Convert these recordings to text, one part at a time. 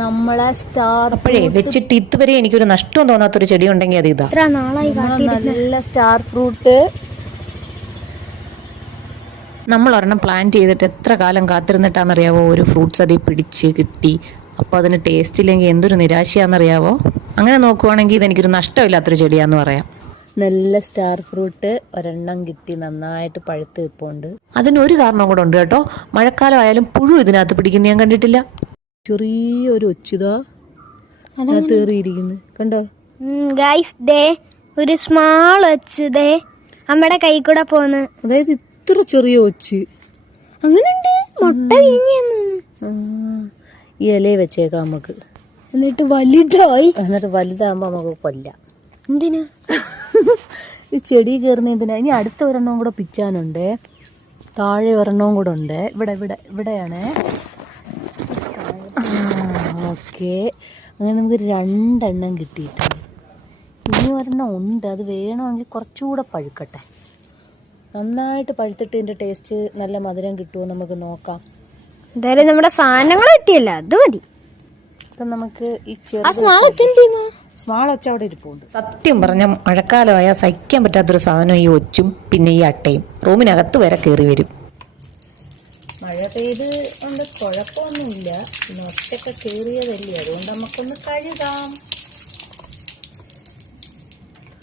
നമ്മളെ സ്റ്റാർ അപ്പോഴേ വെച്ചിട്ട് ഇതുവരെ എനിക്കൊരു നഷ്ടവും തോന്നാത്തൊരു ചെടി ഉണ്ടെങ്കിൽ അത് ഇതാ. നല്ല സ്റ്റാർ ഫ്രൂട്ട്. നമ്മൾ ഒരെണ്ണം പ്ലാൻ ചെയ്തിട്ട് എത്ര കാലം കാത്തിരുന്നിട്ടാണെന്നറിയാവോ ഒരു ഫ്രൂട്ട്സ് അതിൽ പിടിച്ച് കിട്ടി. അപ്പോൾ അതിന് ടേസ്റ്റ് ഇല്ലെങ്കിൽ എന്തൊരു നിരാശയാണെന്നറിയാവോ. അങ്ങനെ നോക്കുവാണെങ്കിൽ ഇതെനിക്കൊരു നഷ്ടമില്ലാത്തൊരു ചെടിയാന്ന് പറയാം. നല്ല സ്റ്റാർ ഫ്രൂട്ട് ഒരെണ്ണം കിട്ടി, നന്നായിട്ട് പഴുത്ത് വെപ്പുണ്ട്. അതിനൊരു കാരണം കൂടെ ഉണ്ട് കേട്ടോ. മഴക്കാലം ആയാലും പുഴു ഇതിനകത്ത് പിടിക്കുന്ന ഞാൻ കണ്ടിട്ടില്ല. ചെറിയൊരു ഒച്ചിതാ കയറിയിരിക്കുന്നു, കണ്ടോ ഗൈസ്? ദേ ഒരു സ്മാൾ ഒച്ചതേ നമ്മുടെ കൈ കൂടെ പോന്ന്. അതായത് ഇത്ര ചെറിയ ഒച്ച് അങ്ങനെയുണ്ട്. മുട്ട വിരിഞ്ഞു ഈ ഇലയെ വെച്ചേക്കാം നമുക്ക്. എന്നിട്ട് വലുതാകുമ്പോ നമുക്ക് കൊല്ലാം. എന്തിനാ ഈ ചെടി കയറുന്ന എന്തിനാ? ഇനി അടുത്ത ഒരെണ്ണവും കൂടെ പിച്ചാനുണ്ട്. താഴെ ഒരെണ്ണവും കൂടെ ഉണ്ട്. ഇവിടെയാണ്. ഓക്കെ, അങ്ങനെ നമുക്ക് 2 എണ്ണം കിട്ടിയിട്ടുണ്ട്. ഇനി ഒരെണ്ണം ഉണ്ട്, അത് വേണമെങ്കിൽ കുറച്ചുകൂടെ പഴുക്കട്ടെ. നന്നായിട്ട് പഴുത്തിട്ട് ഇതിൻ്റെ ടേസ്റ്റ് നല്ല മധുരം കിട്ടുമോ നമുക്ക് നോക്കാം. എന്തായാലും നമ്മുടെ സാധനങ്ങൾ കിട്ടിയല്ല, അത് മതി. അപ്പം നമുക്ക് ഈ സ്മാൾ ഒച്ച അവിടെ ഇരിപ്പുണ്ട്. സത്യം പറഞ്ഞ മഴക്കാലമായാൽ സഹിക്കാൻ പറ്റാത്തൊരു സാധനം ഈ ഒച്ചും പിന്നെ ഈ അട്ടയും. റൂമിനകത്ത് വരെ കയറി വരും. മഴ പെയ്ത് കൊണ്ട് കുഴപ്പമൊന്നുമില്ല, പിന്നെ ഒറ്റയ്ക്ക് കയറിയതല്ലേ, അതുകൊണ്ട് നമുക്കൊന്ന് കഴുകാം.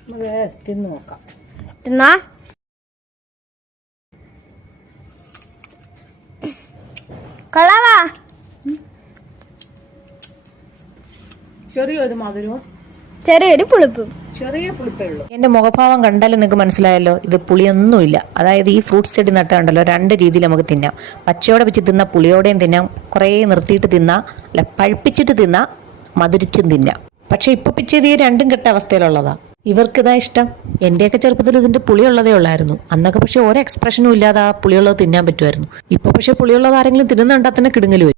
നമുക്ക് തിന്ന് നോക്കാം. എന്നാ കൊള്ളാവാ? ചെറിയൊരു മധുരവും ചെറിയൊരു പുളിപ്പും. ചെറിയ പുളിപ്പേ ഉള്ളൂ. എന്റെ മുഖഭാവം കണ്ടാലും നിങ്ങൾക്ക് മനസ്സിലായല്ലോ, ഇത് പുളിയൊന്നുമില്ല. അതായത് ഈ ഫ്രൂട്ട്സ് ചെടി നട്ടുണ്ടല്ലോ 2 രീതിയിൽ നമുക്ക് തിന്നാം. പച്ചയോടെ വെച്ച് തിന്നാം, പുളിയോടെയും തിന്നാം, കുറേ നിർത്തിയിട്ട് തിന്നാം, അല്ല പഴുപ്പിച്ചിട്ട് തിന്നാം, മധുരിച്ചും തിന്നാം. പക്ഷെ ഇപ്പൊ പിച്ചത് ഈ 2ഉം കെട്ട അവസ്ഥയിലുള്ളതാ. ഇവർക്കിതാ ഇഷ്ടം. എന്റെയൊക്കെ ചെറുപ്പത്തിൽ ഇതിന്റെ പുളിയുള്ളതേ ഉള്ളായിരുന്നു. അന്നൊക്കെ പക്ഷെ ഒരു എക്സ്പ്രഷനും ഇല്ലാതെ ആ പുളിയുള്ളത് തിന്നാൻ പറ്റുമായിരുന്നു. ഇപ്പൊ പക്ഷെ പുളിയുള്ളത് ആരെങ്കിലും തിന്നുന്നുണ്ടാ തന്നെ കിടുങ്ങൽ വരും.